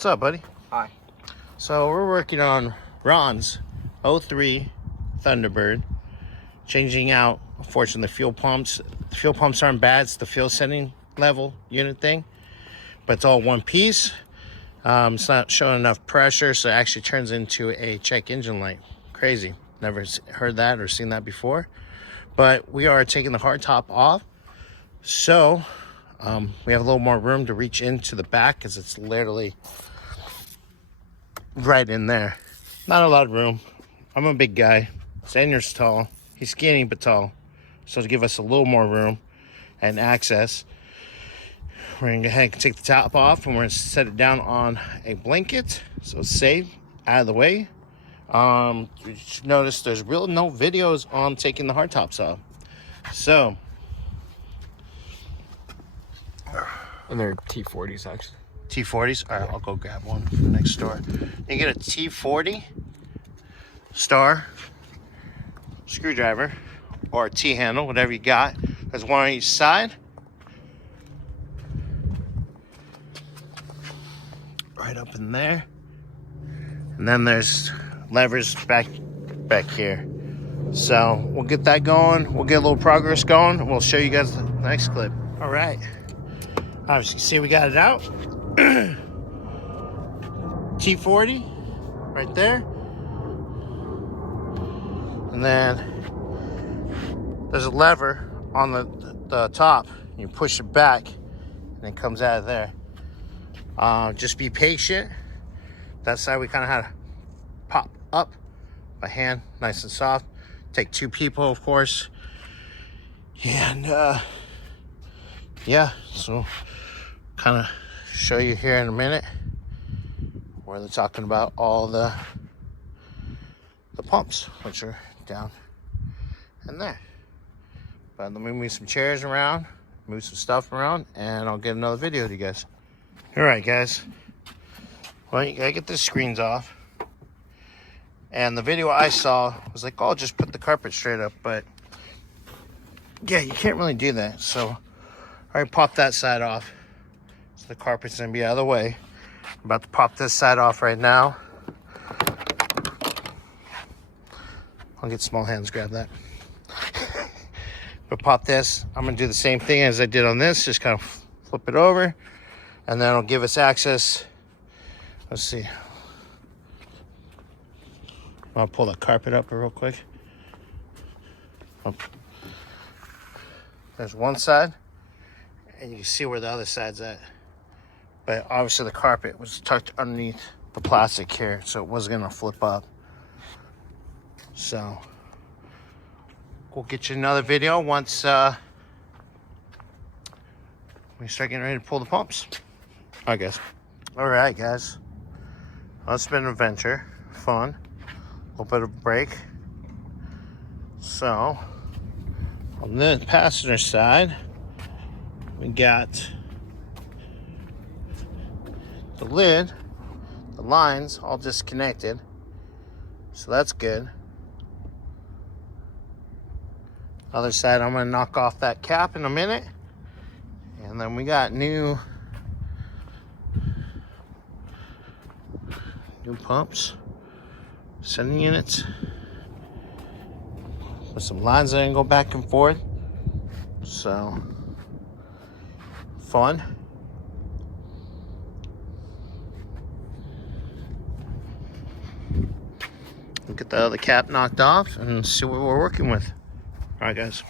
What's up, buddy? Hi. So we're working on Ron's 03 Thunderbird, changing out, unfortunately, the fuel pumps. The fuel pumps aren't bad. It's the fuel setting level unit thing, but it's all one piece. It's not showing enough pressure, so it actually turns into a check engine light. Crazy. Never heard that or seen that before. But we are taking the hardtop off, so we have a little more room to reach into the back because it's literally right in there. Not a lot of room. I'm a big guy. Daniel's tall. He's skinny but tall. So to give us a little more room and access, we're gonna go ahead and take the top off and we're gonna set it down on a blanket so it's safe, out of the way. You should notice there's no videos on taking the hardtops off. So, And they're T40s, actually. T40s? All right, I'll go grab one from next door. You get a T40 star screwdriver or a T-handle, whatever you got. There's one on each side. Right up in there. And then there's levers back here. So we'll get that going. We'll get a little progress going. And we'll show you guys the next clip. All right. As you can see, we got it out. T40 right there. And then there's a lever on the top. You push it back and it comes out of there. Just be patient. That side we kind of had to pop up by hand, nice and soft. Take two people, of course. And yeah, so kind of show you here in a minute where they're talking about all the pumps, which are down in there. But let me move some chairs around, move some stuff around, and I'll get another video to you guys. All right, guys. Well, you gotta get the screens off. And the video I saw was like, oh, just put the carpet straight up. But yeah, you can't really do that. So I already popped that side off. So the carpet's gonna be out of the way. I'm about to pop this side off right now. I'll get small hands, grab that. But pop this. I'm gonna do the same thing as I did on this. Just kind of flip it over. And then it'll give us access. Let's see. I'll pull the carpet up real quick. There's one side, and you can see where the other side's at. But obviously the carpet was tucked underneath the plastic here, so it wasn't gonna flip up. So we'll get you another video once we start getting ready to pull the pumps. All right, guys. Well, it's been an adventure, fun, a little bit of a break. So, on the passenger side, we got the lid, the lines all disconnected, so that's good. Other side, I'm gonna knock off that cap in a minute, and then we got new pumps, sending units with some lines that can go back and forth. So fun. We'll get the other cap knocked off and see what we're working with. All right, guys.